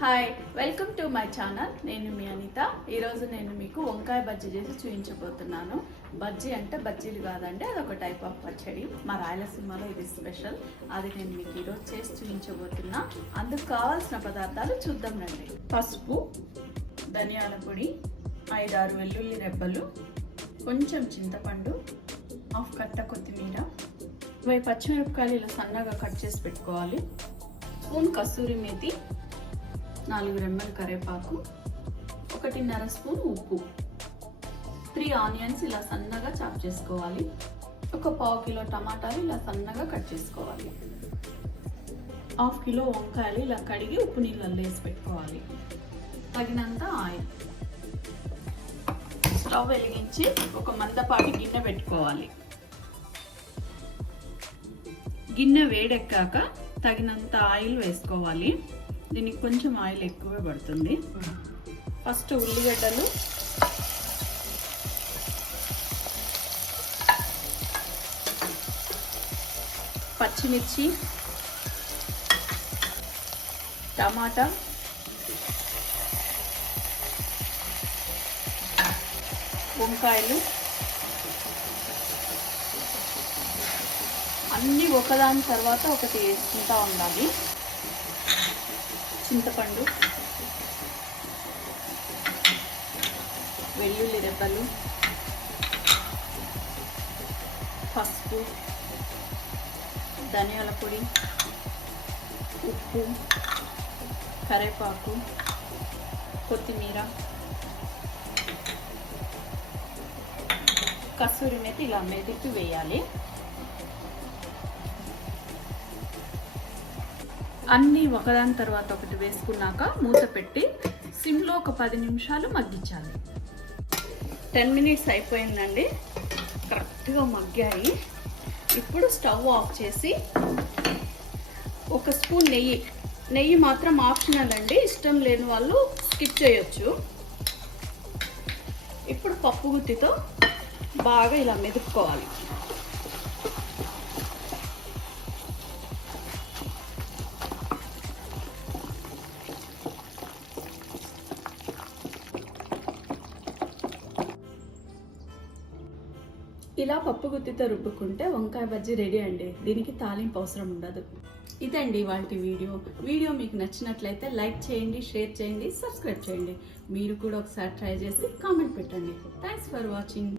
Hi welcome to my channel నేను మీ అనిత. ఈరోజు నేను మీకు వంకాయ బజ్జీ చేసి చూపించబోతున్నాను. బజ్జీ అంటే బజ్జీలు కాదండి అదొక టైప్ ఆఫ్ పచ్చడి. మా రాయలసీమలో ఇది స్పెషల్ అది నేను మీకు ఈరోజు చేసి చూపించబోతున్నా. అందుకు కావాల్సిన పదార్థాలు చూద్దాం రండి పసుపు ధనియాల పొడి ఐదారు వెల్లుల్లి రెబ్బలు కొంచెం చింతపండు హాఫ్ కట్ట కొత్తిమీర. ఇరవై పచ్చిమిరపకాయలు ఇలా సన్నగా కట్ చేసి పెట్టుకోవాలి. స్పూన్ కస్తూరి మేతి నాలుగు రెమ్మల కరివేపాకు ఒకటిన్నర స్పూన్ ఉప్పు. త్రీ ఆనియన్స్ ఇలా సన్నగా చాప్ చేసుకోవాలి. ఒక పావు కిలో టమాటాలు ఇలా సన్నగా కట్ చేసుకోవాలి. హాఫ్ కిలో వంకాయలు ఇలా కడిగి ఉప్పు నీళ్ళల్లో వేసి పెట్టుకోవాలి. తగినంత ఆయిల్. స్టవ్ వెలిగించి ఒక మందపాటి గిన్నె పెట్టుకోవాలి. గిన్నె వేడెక్కాక తగినంత ఆయిల్ వేసుకోవాలి. దీనికి కొంచెం ఆయిల్ ఎక్కువే పడుతుంది. ఫస్ట్ ఉల్లిగడ్డలు. పచ్చిమిర్చి. టమాటా. వంకాయలు. అన్నీ ఒకదాని తర్వాత ఒకటి వేసుకుంటా ఉండాలి. చింతపండు వెల్లుల్లి రెబ్బలు పసుపు ధనియాల పొడి ఉప్పు కరివేపాకు కొత్తిమీర కస్తూరి మెతి ఇలా మెదిపి వేయాలి. అన్నీ ఒకదాని తర్వాత ఒకటి వేసుకున్నాక మూత పెట్టి సిమ్లో ఒక పది నిమిషాలు మగ్గించాలి. టెన్ మినిట్స్ అయిపోయిందండి. కరెక్ట్గా మగ్గాయి. ఇప్పుడు స్టవ్ ఆఫ్ చేసి ఒక స్పూన్ నెయ్యి. నెయ్యి మాత్రం ఆప్షనల్ అండి. ఇష్టం లేని వాళ్ళు స్కిప్ చేయొచ్చు. ఇప్పుడు పప్పు గుత్తితో బాగా ఇలా మెదుపుకోవాలి. ఇలా పప్పు గుత్తితో రుబ్బుకుంటే వంకాయ బజ్జీ రెడీ అండి. దీనికి తాలింపు అవసరం ఉండదు. ఇదండి వాటి వీడియో. వీడియో మీకు నచ్చినట్లయితే లైక్ చేయండి షేర్ చేయండి సబ్స్క్రైబ్ చేయండి. మీరు కూడా ఒకసారి ట్రై చేసి కామెంట్ పెట్టండి. Thanks for watching